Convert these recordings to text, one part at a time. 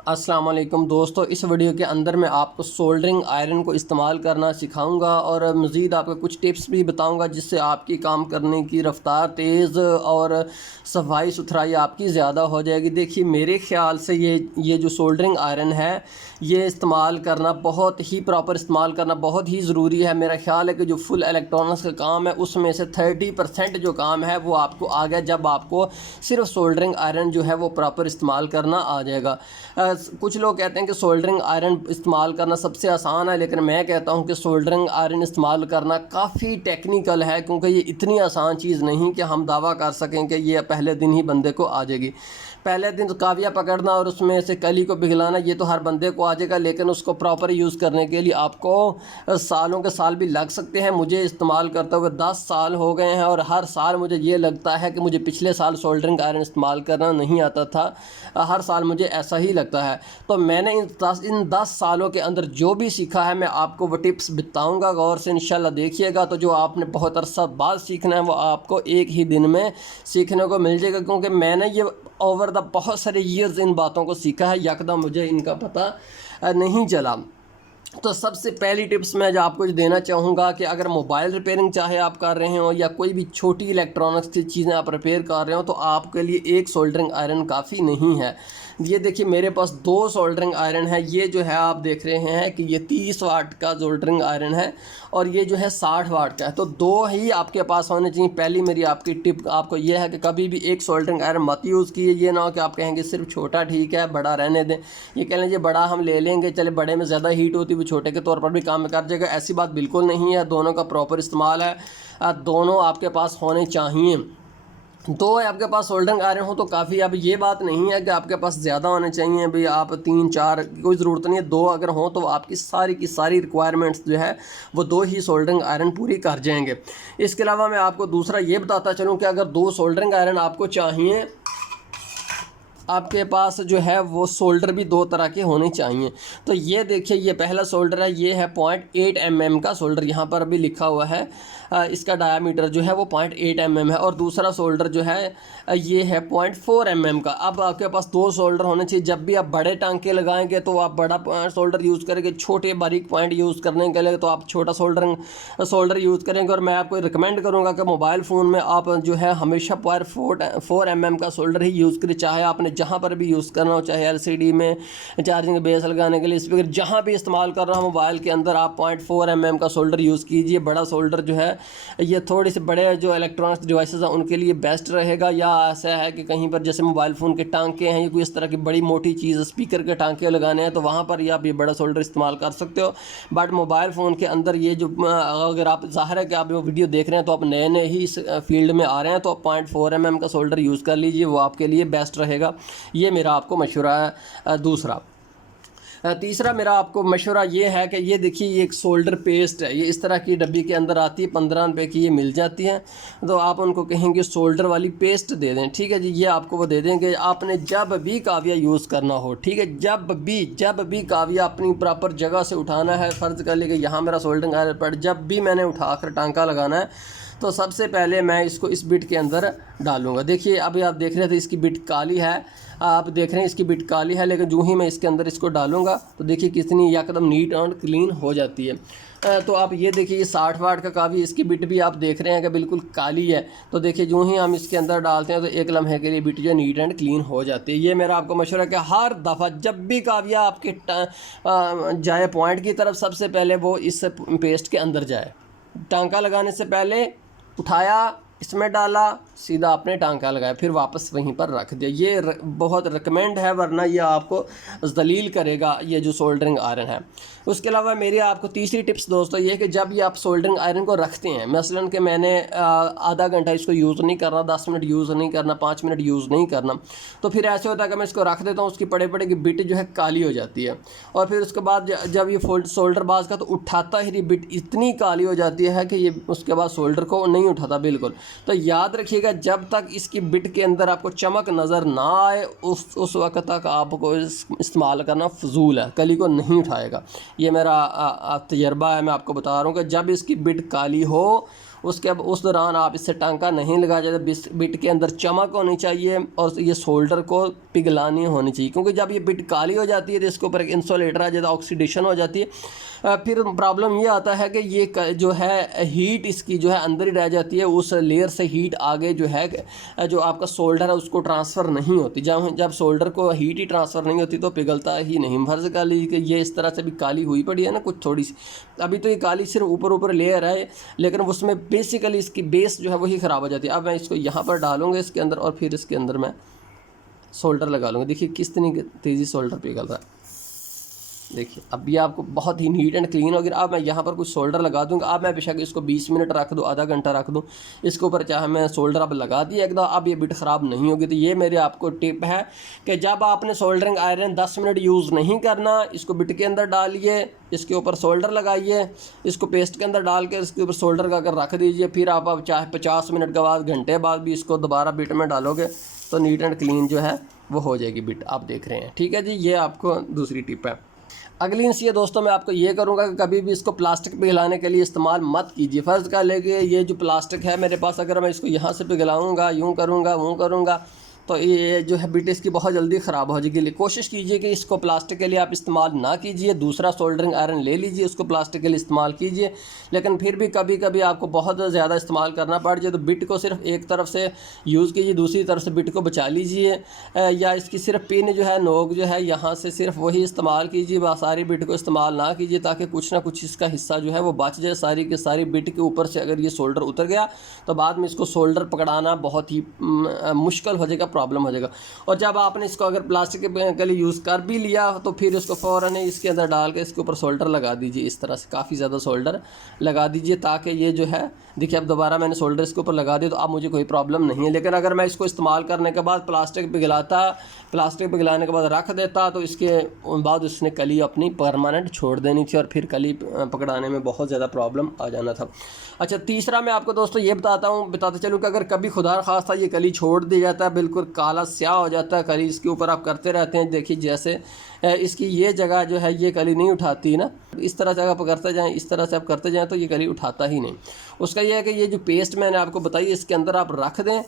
अस्सलाम वालेकुम दोस्तों, इस वीडियो के अंदर मैं आपको सोल्डरिंग आयरन को इस्तेमाल करना सिखाऊंगा और मज़ीद आपको कुछ टिप्स भी बताऊंगा जिससे आपकी काम करने की रफ़्तार तेज़ और सफाई सुथराई आपकी ज़्यादा हो जाएगी। देखिए, मेरे ख़्याल से ये जो सोल्डरिंग आयरन है, ये इस्तेमाल करना बहुत ही प्रॉपर इस्तेमाल करना बहुत ही ज़रूरी है। मेरा ख़्याल है कि जो फुल इलेक्ट्रॉनिक्स का काम है उसमें से 30% जो काम है वो आपको आ गया जब आपको सिर्फ सोल्डरिंग आयरन जो है वो प्रॉपर इस्तेमाल करना आ जाएगा। कुछ लोग कहते हैं कि सोल्डरिंग आयरन इस्तेमाल करना सबसे आसान है, लेकिन मैं कहता हूं कि सोल्डरिंग आयरन इस्तेमाल करना काफ़ी टेक्निकल है, क्योंकि ये इतनी आसान चीज़ नहीं कि हम दावा कर सकें कि ये पहले दिन ही बंदे को आ जाएगी। पहले दिन तो काविया पकड़ना और उसमें से कली को पिघलाना ये तो हर बंदे को आ जाएगा, लेकिन उसको प्रॉपर यूज़ करने के लिए आपको सालों के साल भी लग सकते हैं। मुझे इस्तेमाल करते हुए 10 साल हो गए हैं और हर साल मुझे ये लगता है कि मुझे पिछले साल सोल्डरिंग आयरन इस्तेमाल करना नहीं आता था। हर साल मुझे ऐसा ही लगता है। तो मैंने इन 10 सालों के अंदर जो भी सीखा है मैं आपको वो टिप्स बताऊँगा, गौर से इंशाल्लाह देखिएगा। तो जो आपने बहुत अरसा बाद सीखना है वो आपको एक ही दिन में सीखने को मिल जाएगा, क्योंकि मैंने ये ओवर द बहुत सारे ईयर्स इन बातों को सीखा है, यकदम मुझे इनका पता नहीं चला। तो सबसे पहली टिप्स मैं जो आपको देना चाहूँगा कि अगर मोबाइल रिपेयरिंग चाहे आप कर रहे हो या कोई भी छोटी इलेक्ट्रॉनिक्स की चीज़ें आप रिपेयर कर रहे हो, तो आपके लिए एक सोल्डरिंग आयरन काफ़ी नहीं है। ये देखिए, मेरे पास 2 सोल्डरिंग आयरन है। ये जो है आप देख रहे हैं कि ये 30 वाट का सोल्डरिंग आयरन है और ये जो है 60 वाट का है। तो 2 ही आपके पास होने चाहिए। पहली मेरी आपकी टिप आपको ये है कि कभी भी एक सोल्डरिंग आयरन मत यूज़ कीजिए। ये ना हो कि आप कहेंगे सिर्फ छोटा ठीक है, बड़ा रहने दें। ये कह लीजिए बड़ा हम ले लेंगे, चले बड़े में ज़्यादा हीट होती है, वो छोटे के तौर पर भी काम कर जाएगा। ऐसी बात बिल्कुल नहीं है, दोनों का प्रॉपर इस्तेमाल है। दोनों आपके पास होने चाहिए। 2 आपके पास सोल्डरिंग आयरन हो तो काफ़ी। अब ये बात नहीं है कि आपके पास ज़्यादा होने चाहिए, भाई आप 3-4 कोई ज़रूरत नहीं है। 2 अगर हों तो आपकी सारी की सारी रिक्वायरमेंट्स जो है वो 2 ही सोल्डरिंग आयरन पूरी कर जाएंगे। इसके अलावा मैं आपको दूसरा ये बताता चलूँ कि अगर 2 सोल्डरिंग आयरन आपको चाहिए, आपके पास जो है वो सोल्डर भी 2 तरह के होने चाहिए। तो ये देखिए, ये पहला सोल्डर है, ये है 0.8 mm का सोल्डर, यहाँ पर अभी लिखा हुआ है। इसका डायामीटर जो है वो 0.8 mm है। और दूसरा सोल्डर जो है ये है 0.4 mm का। अब आपके पास 2 सोल्डर होने चाहिए। जब भी आप बड़े टांके लगाएंगे तो आप बड़ा सोल्डर यूज़ करेंगे, छोटे बारीक पॉइंट यूज़ करने के लिए तो आप छोटा सोल्डर यूज़ करेंगे। और मैं आपको रिकमेंड करूँगा कि मोबाइल फ़ोन में आप जो है हमेशा 0.4 mm का सोल्डर ही यूज़ करें, चाहे आपने जहाँ पर भी यूज़ करना हो, चाहे LCD में चार्जिंग बेस लगाने के लिए, स्पीकर जहाँ भी इस्तेमाल कर रहा हूँ मोबाइल के अंदर, आप 0.4 mm का सोल्डर यूज़ कीजिए। बड़ा सोल्डर जो है ये थोड़ी से बड़े जो इलेक्ट्रॉनिक्स डिवाइसेस हैं उनके लिए बेस्ट रहेगा। या ऐसा है कि कहीं पर जैसे मोबाइल फ़ोन के टांके हैं, ये कोई इस तरह की बड़ी मोटी चीज़ स्पीकर के टांके लगाने हैं, तो वहाँ पर आप ये बड़ा सोल्डर इस्तेमाल कर सकते हो। बट मोबाइल फ़ोन के अंदर ये जो अगर आप ज़ाहिर है कि आप वो वीडियो देख रहे हैं तो आप नए नए ही इस फील्ड में आ रहे हैं, तो आप 0.4 mm का सोल्डर यूज़ कर लीजिए, वो आपके लिए बेस्ट रहेगा। ये मेरा आपको मशवरा है। दूसरा तीसरा मेरा आपको मशवरा ये है कि ये देखिए, ये एक सोल्डर पेस्ट है, ये इस तरह की डब्बी के अंदर आती है, 15 रुपये की ये मिल जाती है। तो आप उनको कहेंगे सोल्डर वाली पेस्ट दे दें, ठीक है जी। ये आपको वो दे देंगे। आपने जब भी काविया यूज़ करना हो, ठीक है, जब भी काविया अपनी प्रॉपर जगह से उठाना है, फ़र्ज़ कर लेंगे यहाँ मेरा सोल्डरिंग आयरन पर, जब भी मैंने उठाकर टांका लगाना है तो सबसे पहले मैं इसको इस बिट के अंदर डालूंगा। देखिए, अभी आप देख रहे थे इसकी बिट काली है, आप देख रहे हैं इसकी बिट काली है, लेकिन जो ही मैं इसके अंदर इसको डालूंगा तो देखिए कितनी एकदम नीट एंड क्लीन हो जाती है। तो आप ये देखिए, ये 60 वाट का काफ़ी, इसकी बिट भी आप देख रहे हैं कि बिल्कुल काली है। तो देखिए, जो ही हम इसके अंदर डालते हैं तो एक लम्हे के लिए बिट जो नीट एंड क्लीन हो जाती है। ये मेरा आपको मशवरा है कि हर दफ़ा जब भी काविया आपके जाए पॉइंट की तरफ, सबसे पहले वो इस पेस्ट के अंदर जाए। टांका लगाने से पहले उठाया, इसमें डाला, सीधा आपने टांका लगाया, फिर वापस वहीं पर रख दिया। ये बहुत रिकमेंड है, वरना ये आपको ज़लील करेगा ये जो सोल्डरिंग आयरन है। उसके अलावा मेरी आपको तीसरी टिप्स दोस्तों ये है कि जब ये आप सोल्डरिंग आयरन को रखते हैं, मसलन कि मैंने आधा घंटा इसको यूज़ नहीं करना, 10 मिनट यूज़ नहीं करना, 5 मिनट यूज़ नहीं करना, तो फिर ऐसे होता है कि मैं इसको रख देता हूँ, उसकी पड़े पड़े की बिट जो है काली हो जाती है। और फिर उसके बाद जब ये सोल्डर बाज का तो उठाता ही बिट इतनी काली हो जाती है कि ये उसके बाद सोल्डर को नहीं उठाता बिल्कुल। तो याद रखिएगा, जब तक इसकी बिट के अंदर आपको चमक नज़र ना आए उस वक्त तक आपको इस्तेमाल करना फजूल है, कली को नहीं उठाएगा। ये मेरा तजर्बा है, मैं आपको बता रहा हूँ कि जब इसकी बिट काली हो उसके अब उस दौरान आप इससे टांका नहीं लगा जाते। बिट के अंदर चमक होनी चाहिए और ये सोल्डर को पिघलानी होनी चाहिए, क्योंकि जब ये बिट काली हो जाती है तो इसके ऊपर एक इंसुलेटर आ जाता है, ऑक्सीडेशन हो जाती है। फिर प्रॉब्लम ये आता है कि ये जो है हीट इसकी जो है अंदर ही रह जाती है, उस लेयर से हीट आगे जो है जो आपका सोल्डर है उसको ट्रांसफ़र नहीं होती। जब सोल्डर को हीट ही ट्रांसफ़र नहीं होती तो पिघलता ही नहीं। फर्ज कर लीजिए कि ये इस तरह से भी काली हुई पड़ी है ना कुछ थोड़ी सी, अभी तो ये काली सिर्फ ऊपर ऊपर लेयर है, लेकिन उसमें बेसिकली इसकी बेस जो है वही ख़राब हो जाती है। अब मैं इसको यहाँ पर डालूँगा इसके अंदर और फिर इसके अंदर मैं सोल्डर लगा लूँगा। देखिए किस तरह तेज़ी सोल्डर पिघल रहा है। देखिए अब ये आपको बहुत ही नीट एंड क्लीन हो गया। अब मैं यहाँ पर कुछ सोल्डर लगा दूँगा। अब मैं बेशक इसको 20 मिनट रख दूँ, आधा घंटा रख दूँ, इसके ऊपर चाहे मैं सोल्डर अब लगा दिया एकदम, अब ये बिट ख़राब नहीं होगी। तो ये मेरे आपको टिप है कि जब आपने सोल्डरिंग आयरन 10 मिनट यूज़ नहीं करना, इसको बिट के अंदर डालिए, इसके ऊपर सोल्डर लगाइए, इसको पेस्ट के अंदर डाल के इसके ऊपर सोल्डर का कर रख दीजिए। फिर आप चाहे 50 मिनट के बाद, घंटे बाद भी इसको दोबारा बिट में डालोगे तो नीट एंड क्लीन जो है वो हो जाएगी बिट, आप देख रहे हैं। ठीक है जी, ये आपको दूसरी टिप है। अगली नसीहत दोस्तों मैं आपको ये करूँगा कि कभी भी इसको प्लास्टिक पिघलाने के लिए इस्तेमाल मत कीजिए। फ़र्ज़ कर लेके ये जो प्लास्टिक है मेरे पास, अगर मैं इसको यहाँ से पिघलाऊँगा, यूँ करूँगा, वो करूँगा, तो ये जो है बिट इसकी बहुत जल्दी ख़राब हो जाएगी। कोशिश कीजिए कि इसको प्लास्टिक के लिए आप इस्तेमाल ना कीजिए, दूसरा सोल्डरिंग आयरन ले लीजिए, उसको प्लास्टिक के लिए इस्तेमाल कीजिए। लेकिन फिर भी कभी कभी आपको बहुत ज़्यादा इस्तेमाल करना पड़ जाए तो बिट को सिर्फ एक तरफ से यूज़ कीजिए, दूसरी तरफ से बिट को बचा लीजिए, या इसकी सिर्फ पिन जो है, नोक जो है, यहाँ से सिर्फ वही इस्तेमाल कीजिए, सारी बिट को इस्तेमाल ना कीजिए, ताकि कुछ ना कुछ इसका हिस्सा जो है वो बच जाए। सारी की सारी बिट के ऊपर से अगर ये सोल्डर उतर गया तो बाद में इसको सोल्डर पकड़ाना बहुत ही मुश्किल हो जाएगा, प्रॉब्लम हो जाएगा। और जब आपने इसको अगर प्लास्टिक के लिए यूज़ कर भी लिया तो फिर उसको फ़ौरन इसके अंदर डाल के इसके ऊपर सोल्डर लगा दीजिए। इस तरह से काफ़ी ज़्यादा सोल्डर लगा दीजिए ताकि ये जो है, देखिए अब दोबारा मैंने सोल्डर इसके ऊपर लगा दिया तो अब मुझे कोई प्रॉब्लम नहीं है। लेकिन अगर मैं इसको इस्तेमाल करने के बाद प्लास्टिक पिघलाने के बाद रख देता तो इसके बाद उसने कली अपनी परमानेंट छोड़ देनी थी और फिर कली पकड़ाने में बहुत ज़्यादा प्रॉब्लम आ जाना था। अच्छा, तीसरा मैं आपको दोस्तों ये बताते चलूँ कि अगर कभी खुदा खास्ता ये कली छोड़ दी जाता है, बिल्कुल काला स्याह हो जाता है कली, इसके ऊपर आप करते रहते हैं, देखिए जैसे इसकी ये जगह जो है ये कली नहीं उठाती ना, इस तरह से आप करते जाएं, इस तरह से आप करते जाएं तो ये कली उठाता ही नहीं। उसका ये है कि ये जो पेस्ट मैंने आपको बताई इसके अंदर आप रख दें।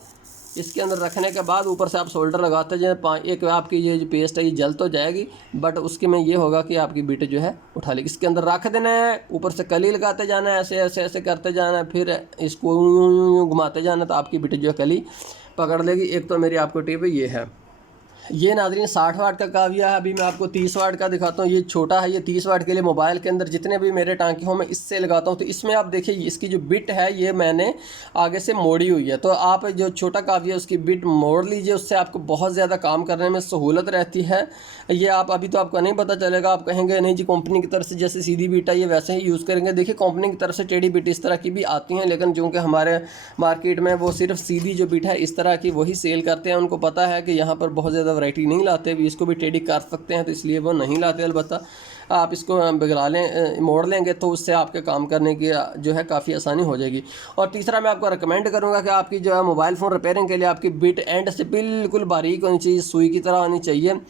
इसके अंदर रखने के बाद ऊपर से आप सोल्डर लगाते जाएं। एक आपकी ये जो पेस्ट है ये जल तो जाएगी, बट उसके में ये होगा कि आपकी बिट जो है उठा लेगी। इसके अंदर रख देना है, ऊपर से कली लगाते जाना है, ऐसे ऐसे ऐसे करते जाना है, फिर इसको यूँ घुमाते जाना तो आपकी बिट जो है कली पकड़ लेगी। एक तो मेरी आपको टिप ये है। ये नाज़रीन 60 वाट का काविया है। अभी मैं आपको 30 वाट का दिखाता हूँ। ये छोटा है, ये 30 वाट के लिए मोबाइल के अंदर जितने भी मेरे टांके हों मैं इससे लगाता हूँ। तो इसमें आप देखिए इसकी जो बिट है ये मैंने आगे से मोड़ी हुई है। तो आप जो छोटा काविया उसकी बिट मोड़ लीजिए, उससे आपको बहुत ज़्यादा काम करने में सहूलत रहती है। ये आप अभी तो आपको नहीं पता चलेगा, आप कहेंगे नहीं जी कंपनी की तरफ से जैसे सीधी बिट है ये वैसे ही यूज़ करेंगे। देखिए कंपनी की तरफ से टेढ़ी बिट इस तरह की भी आती हैं, लेकिन चूँकि हमारे मार्केट में वो सिर्फ सीधी जो बिट है इस तरह की वही सेल करते हैं। उनको पता है कि यहाँ पर बहुत ज़्यादा वैरायटी नहीं लाते, भी इसको भी टेढ़ी कर सकते हैं, तो इसलिए वो नहीं लाते। अलबत्ता आप इसको बिगड़ा लें, मोड़ लेंगे तो उससे आपके काम करने की जो है काफ़ी आसानी हो जाएगी। और तीसरा मैं आपको रिकमेंड करूंगा कि आपकी जो है मोबाइल फ़ोन रिपेयरिंग के लिए आपकी बिट एंड से बिल्कुल बारीक होनी चाहिए, सुई की तरह होनी चाहिए।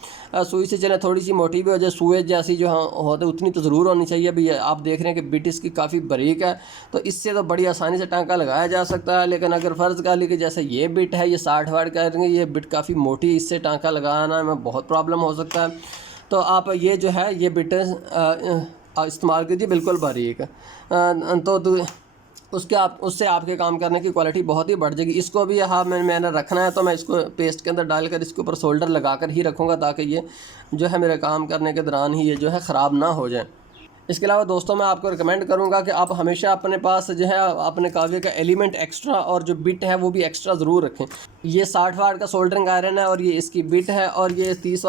सुई से चले थोड़ी सी मोटी भी हो जाए, सुई जैसी जो होती उतनी तो ज़रूर होनी चाहिए। अभी आप देख रहे हैं कि बिट इसकी काफ़ी बारीक है, तो इससे तो बड़ी आसानी से टांका लगाया जा सकता है। लेकिन अगर फ़र्ज़ कर लीजिए जैसे ये बिट है, ये 60 वाट का है, ये बिट काफ़ी मोटी है, इससे टांका लगाना में बहुत प्रॉब्लम हो सकता है। तो आप ये जो है ये बिट इस्तेमाल कीजिए बिल्कुल बारीक। तो उससे आपके काम करने की क्वालिटी बहुत ही बढ़ जाएगी। इसको भी हाँ मैंने रखना है तो मैं इसको पेस्ट के अंदर डालकर इसके ऊपर सोल्डर लगाकर ही रखूँगा, ताकि ये जो है मेरे काम करने के दौरान ही ये जो है ख़राब ना हो जाए। इसके अलावा दोस्तों मैं आपको रिकमेंड करूंगा कि आप हमेशा अपने पास जो है अपने काव्य का एलिमेंट एक्स्ट्रा और जो बिट है वो भी एक्स्ट्रा ज़रूर रखें। ये 60 वाट का सोल्डरिंग आयरन है और ये इसकी बिट है, और ये 30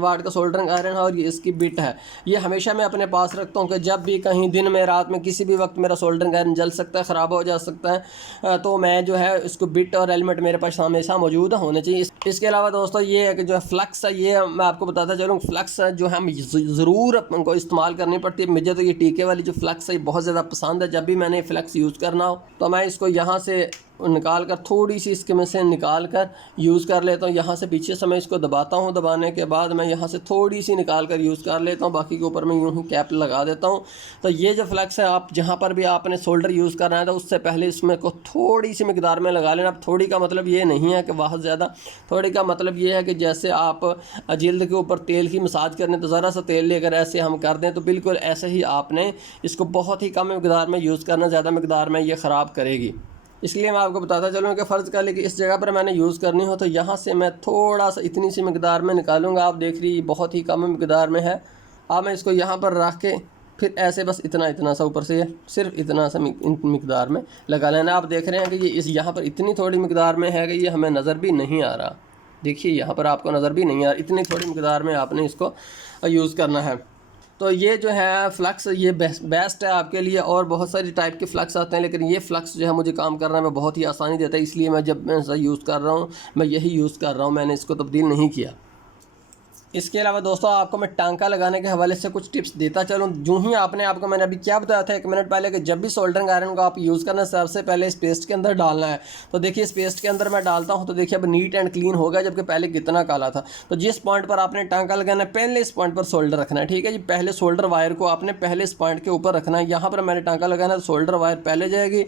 वाट का सोल्डरिंग आयरन है और ये इसकी बिट है। ये हमेशा मैं अपने पास रखता हूँ कि जब भी कहीं दिन में, रात में, किसी भी वक्त मेरा सोल्डरिंग आयरन जल सकता है, ख़राब हो जा सकता है, तो मैं जो है इसको बिट और एलिमेंट मेरे पास हमेशा मौजूद होने चाहिए। इसके अलावा दोस्तों ये है कि जो है फ्लक्स है, ये मैं आपको बताता चलूँ, फ्लक्स जो है हम ज़रूर उनको इस्तेमाल करनी पड़ती है। मुझे तो ये टीके वाली जो फ्लक्स है बहुत ज़्यादा पसंद है। जब भी मैंने फ्लक्स यूज़ करना हो तो मैं इसको यहाँ से निकाल कर थोड़ी सी इसके में से निकाल कर यूज़ कर लेता हूँ। यहाँ से पीछे से मैं इसको दबाता हूँ, दबाने के बाद मैं यहाँ से थोड़ी सी निकाल कर यूज़ कर लेता हूँ, बाकी के ऊपर मैं यूँ ही कैप लगा देता हूँ। तो ये जो फ्लक्स है, आप जहाँ पर भी आपने सोल्डर यूज़ करना है तो उससे पहले इसमें को थोड़ी सी मिकदार में लगा लेना। अब थोड़ी का मतलब ये नहीं है कि बहुत ज़्यादा, थोड़ी का मतलब ये है कि जैसे आप जिल्द के ऊपर तेल की मसाज करने तो ज़रा सा तेल लेकर ऐसे हम कर दें, तो बिल्कुल ऐसे ही आपने इसको बहुत ही कम मिकदार में यूज़ करना, ज़्यादा मिकदार में ये ख़राब करेगी। इसलिए मैं आपको बताता चलूँ कि फ़र्ज़ कर लें कि इस जगह पर मैंने यूज़ करनी हो तो यहाँ से मैं थोड़ा सा इतनी सी मिकदार में निकालूंगा। आप देख रही बहुत ही कम मिकदार में है। अब मैं इसको यहाँ पर रख के फिर ऐसे बस इतना सा ऊपर से सिर्फ इतना सा मिकदार में लगा लेना। आप देख रहे हैं कि ये इस यहाँ पर इतनी थोड़ी मिकदार में है कि ये हमें नज़र भी नहीं आ रहा। देखिए यहाँ पर आपको नज़र भी नहीं आ रहा, इतनी थोड़ी मिकदार में आपने इसको यूज़ करना है। तो ये जो है फ़्लक्स ये बेस्ट है आपके लिए। और बहुत सारी टाइप के फ़्लक्स आते हैं, लेकिन ये फ़्लक्स जो है मुझे काम करने में बहुत ही आसानी देता है, इसलिए मैं जब मैं इसे यूज़ कर रहा हूँ मैं यही यूज़ कर रहा हूँ, मैंने इसको तब्दील नहीं किया। इसके अलावा दोस्तों आपको मैं टांका लगाने के हवाले से कुछ टिप्स देता चलूँ। जो ही आपको मैंने अभी क्या बताया था 1 मिनट पहले कि जब भी सोल्डरिंग आयरन को आप यूज़ करना सबसे पहले इस पेस्ट के अंदर डालना है। तो देखिए इस पेस्ट के अंदर मैं डालता हूँ तो देखिए अब नीट एंड क्लीन हो गया, जबकि पहले कितना काला था। तो जिस पॉइंट पर आपने टांका लगाना है पहले इस पॉइंट पर सोल्डर रखना है, ठीक है जी। पहले सोल्डर वायर को आपने पहले इस पॉइंट के ऊपर रखना है। यहाँ पर मैंने टांका लगाना है तो सोल्डर वायर पहले जाएगी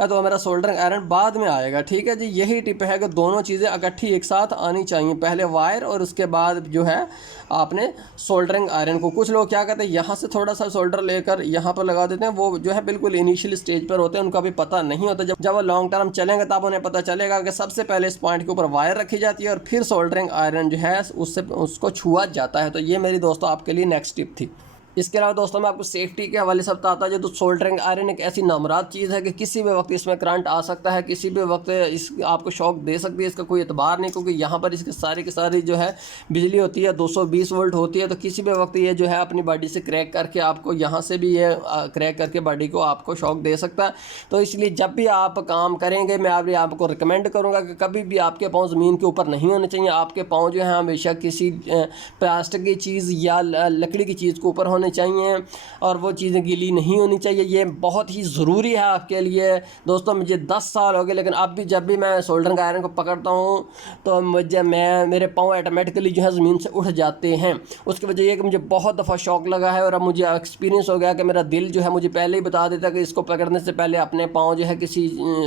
तो मेरा सोल्डरिंग आयरन बाद में आएगा, ठीक है जी। यही टिप है कि दोनों चीज़ें इकट्ठी एक साथ आनी चाहिए, पहले वायर और उसके बाद जो है आपने सोल्डरिंग आयरन को। कुछ लोग क्या करते हैं यहाँ से थोड़ा सा सोल्डर लेकर यहाँ पर लगा देते हैं, वो जो है बिल्कुल इनिशियल स्टेज पर होते हैं, उनका भी पता नहीं होता। जब वो लॉन्ग टर्म चलेंगे तब उन्हें पता चलेगा कि सबसे पहले इस पॉइंट के ऊपर वायर रखी जाती है और फिर सोल्डरिंग आयरन जो है उसको छुआ जाता है। तो ये मेरी दोस्तों आपके लिए नेक्स्ट टिप थी। इसके अलावा दोस्तों मैं आपको सेफ्टी के हवाले से बताता है। तो सोल्डरिंग आयरन एक ऐसी नामराद चीज़ है कि किसी भी वक्त इसमें करंट आ सकता है, किसी भी वक्त इस आपको शॉक दे सकती है, इसका कोई एतबार नहीं, क्योंकि यहाँ पर इसके सारी की सारी जो है बिजली होती है 220 वोल्ट होती है। तो किसी भी वक्त ये जो है अपनी बॉडी से क्रैक करके आपको यहाँ से भी ये क्रैक करके बॉडी को आपको शॉक दे सकता है। तो इसलिए जब भी आप काम करेंगे मैं आपको रिकमेंड करूँगा कि कभी भी आपके पाँव ज़मीन के ऊपर नहीं होने चाहिए। आपके पाँव जो है हमेशा किसी प्लास्टिक की चीज़ या लकड़ी की चीज़ के ऊपर होने चाहिए और वो चीज़ें गीली नहीं होनी चाहिए। ये बहुत ही ज़रूरी है आपके लिए दोस्तों। मुझे 10 साल हो गए, लेकिन अब भी जब भी मैं सोल्डरिंग आयरन को पकड़ता हूँ तो मेरे पाँव ऑटोमेटिकली जो है ज़मीन से उठ जाते हैं। उसकी वजह यह है कि मुझे बहुत दफ़ा शौक लगा है और अब मुझे एक्सपीरियंस हो गया कि मेरा दिल जो है मुझे पहले ही बता देता है कि इसको पकड़ने से पहले अपने पाँव जो है किसी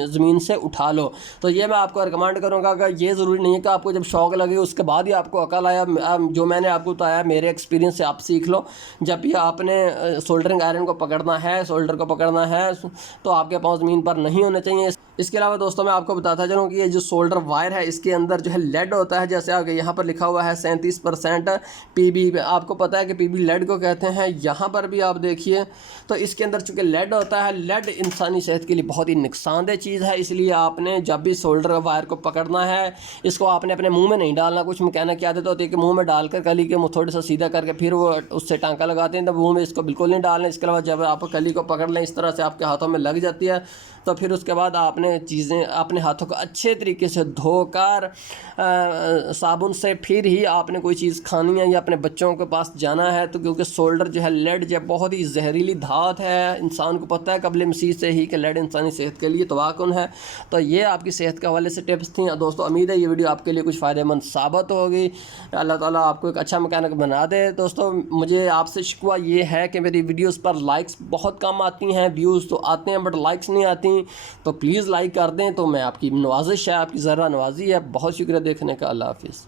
ज़मीन से उठा लो। तो ये मैं आपको रिकमेंड करूँगा कि ये ज़रूरी नहीं है कि आपको जब शौक लगे उसके बाद ही आपको अकल आया। जो मैंने आपको बताया मेरे एक्सपीरियंस से आप सीख लो। जब भी आपने सोल्डरिंग आयरन को पकड़ना है, सोल्डर को पकड़ना है, तो आपके पाँव ज़मीन पर नहीं होने चाहिए। इसके अलावा दोस्तों मैं आपको बताता चलूँ कि ये जो सोल्डर वायर है इसके अंदर जो है लेड होता है, जैसे आगे यहाँ पर लिखा हुआ है 37% पीबी। आपको पता है कि पीबी लेड को कहते हैं। यहाँ पर भी आप देखिए तो इसके अंदर चूँकि लेड होता है, लेड इंसानी सेहत के लिए बहुत ही नुकसानदेह चीज़ है। इसलिए आपने जब भी सोल्डर वायर को पकड़ना है इसको आपने अपने मुँह में नहीं डालना। कुछ मैकेनिक की आदत होती है कि मुँह में डालकर कली के मुँह थोड़ा सा सीधा करके फिर वो उससे टांका लगाते हैं, तो मुँह में इसको बिल्कुल नहीं डालना। इसके अलावा जब आप कली को पकड़ लें इस तरह से आपके हाथों में लग जाती है तो फिर उसके बाद आपने चीज़ें अपने हाथों को अच्छे तरीके से धोकर साबुन से फिर ही आपने कोई चीज़ खानी है या अपने बच्चों के पास जाना है। तो क्योंकि सोल्डर जो है लेड जो बहुत ही जहरीली धात है, इंसान को पता है कबल मसीह से ही कि लेड इंसानी सेहत के लिए तबाहकुन है। तो ये आपकी सेहत के हवाले से टिप्स थी दोस्तों। उम्मीद है ये वीडियो आपके लिए कुछ फ़ायदेमंद साबित होगी। अल्लाह ताला आपको एक अच्छा मैकेनिक बना दे। दोस्तों मुझे आपसे शिकवा ये है कि मेरी वीडियोज़ पर लाइक्स बहुत कम आती हैं, व्यूज़ तो आते हैं बट लाइक्स नहीं आती। तो प्लीज़ लाइक कर दें, तो मैं आपकी नवाजिश है, आपकी ज़रा नवाजी है। बहुत शुक्रिया देखने का। अल्लाह हाफिज़।